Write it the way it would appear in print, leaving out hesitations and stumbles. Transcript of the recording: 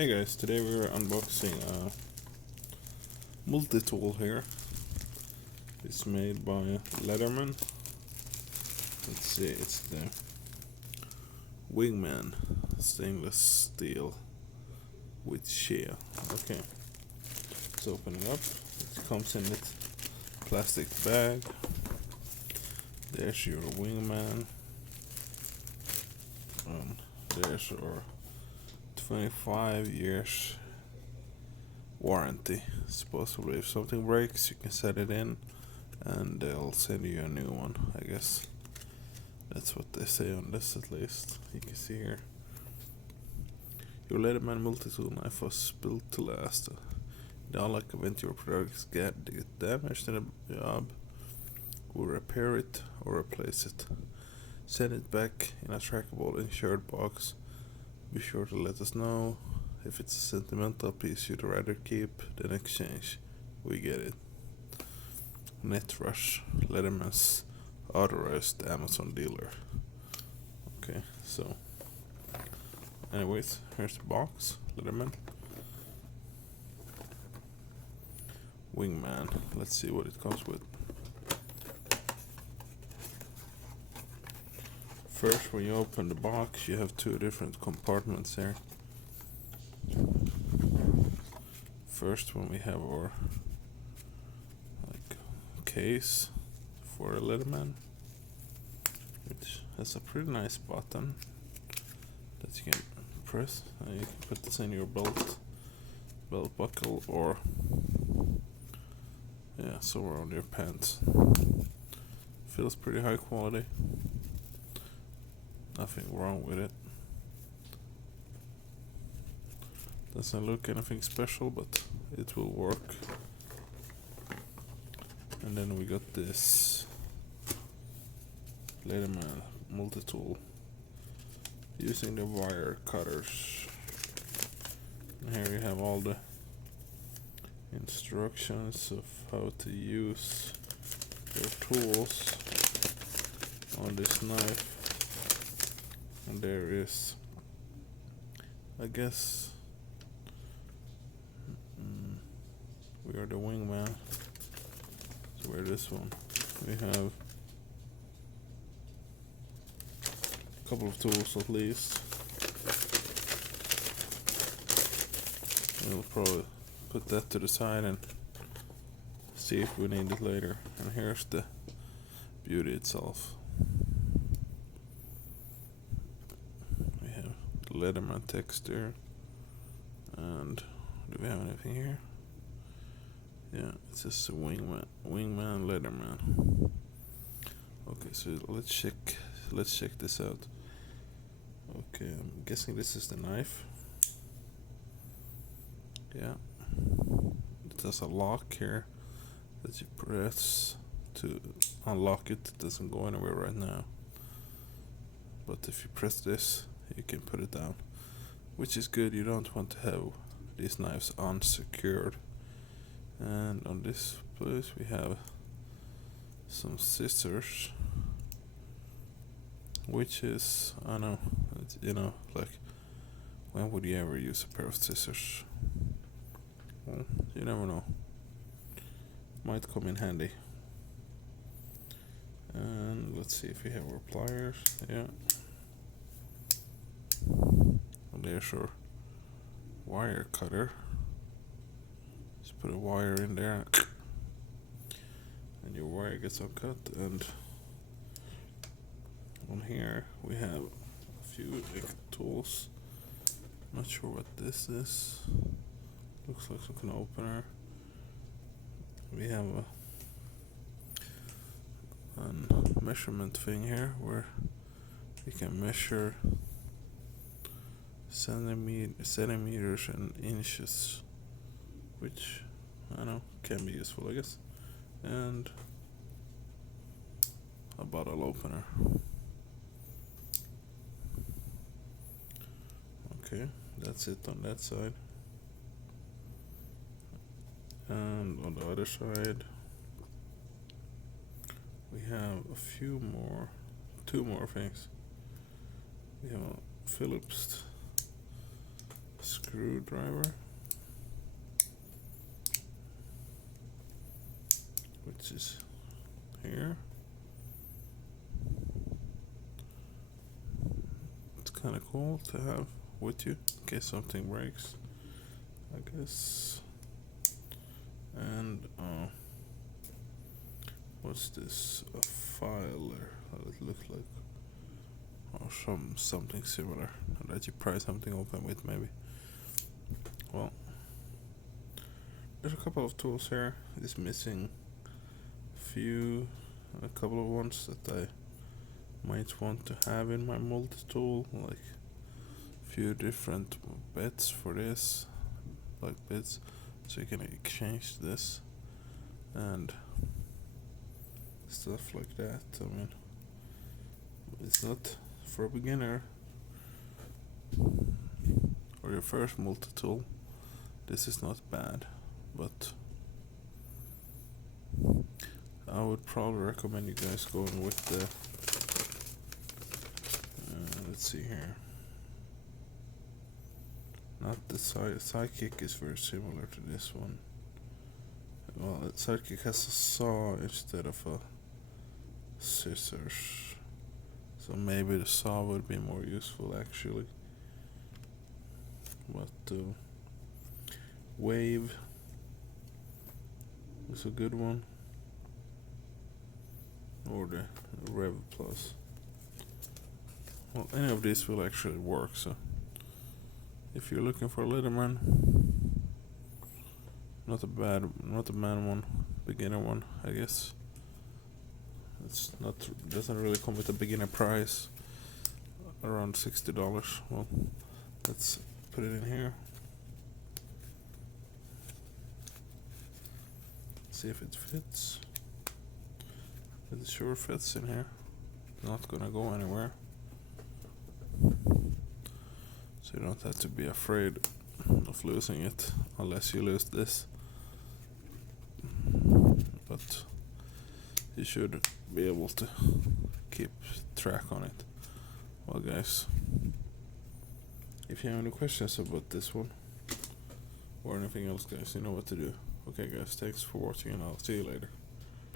Hey guys, today we're unboxing a Multitool here. It's made by Leatherman. Let's see, it's the Wingman stainless steel with shea. Okay, let's open it up. It comes in its plastic bag. There's your Wingman. There's your 25 years warranty. Supposedly if something breaks you can set it in and they'll send you a new one. I guess that's what they say on this, at least. You can see here, your Leatherman Multitool knife was built to last. In the unlikely event your products get damaged in a job, we'll repair it or replace it. Send it back in a trackable insured box. Be sure to let us know if it's a sentimental piece you'd rather keep than exchange. We get it. Net Rush, Leatherman's authorized Amazon dealer. Okay, so anyways, here's the box. Leatherman Wingman. Let's see what it comes with. First, when you open the box, you have two different compartments here. First one, we have our case for a Leatherman, which has a pretty nice button that you can press, and you can put this in your belt buckle, or somewhere on your pants. Feels pretty high quality. Nothing wrong with it. Doesn't look anything special, but it will work. And then we got this Leatherman Multitool using the wire cutters. And here you have all the instructions of how to use your tools on this knife. And there is, I guess, we are the Wingman. So we're this one. We have a couple of tools at least. We'll probably put that to the side and see if we need it later. And here's the beauty itself. Leatherman texture. And do we have anything here? Yeah, it says Wingman Leatherman. Okay, so let's check this out. Okay, I'm guessing this is the knife. Yeah, it has a lock here that you press to unlock it. It doesn't go anywhere right now, but if you press this you can put it down, which is good. You don't want to have these knives unsecured. And on this place we have some scissors, which is, I know, like, when would you ever use a pair of scissors? Well, you never know, might come in handy. And let's see if we have our pliers. Yeah, there's your wire cutter. Just put a wire in there and your wire gets uncut. And on here we have a few tools. Not sure what this is. Looks like some kind of opener. We have a measurement thing here where we can measure centimeters and inches, which I know can be useful, I guess. And a bottle opener. Okay, that's it on that side. And on the other side we have two more things. We have a Phillips screwdriver, which is here. It's kind of cool to have with you in case something breaks, I guess. And what's this? A filer that it looks like, or something similar that you pry something open with, maybe. Well, there's a couple of tools here. It's missing a couple of ones that I might want to have in my multi-tool, like a few different bits for this, like bits, so you can exchange this and stuff like that. I mean, it's not for a beginner or your first multi-tool. This is not bad, but I would probably recommend you guys going with the let's see here. Not the Sidekick is very similar to this one. Well, the Sidekick has a saw instead of a scissors, so maybe the saw would be more useful actually. But Wave is a good one, or the Rev Plus. Well, any of these will actually work, so if you're looking for a Leatherman, not a bad one, beginner one, I guess. It's not, doesn't really come with a beginner price, around $60. Well, let's put it in here. See if it fits. It sure fits in here. Not gonna go anywhere. So you don't have to be afraid of losing it unless you lose this. But you should be able to keep track on it. Well guys, if you have any questions about this one or anything else, guys, you know what to do. Okay guys, thanks for watching and I'll see you later.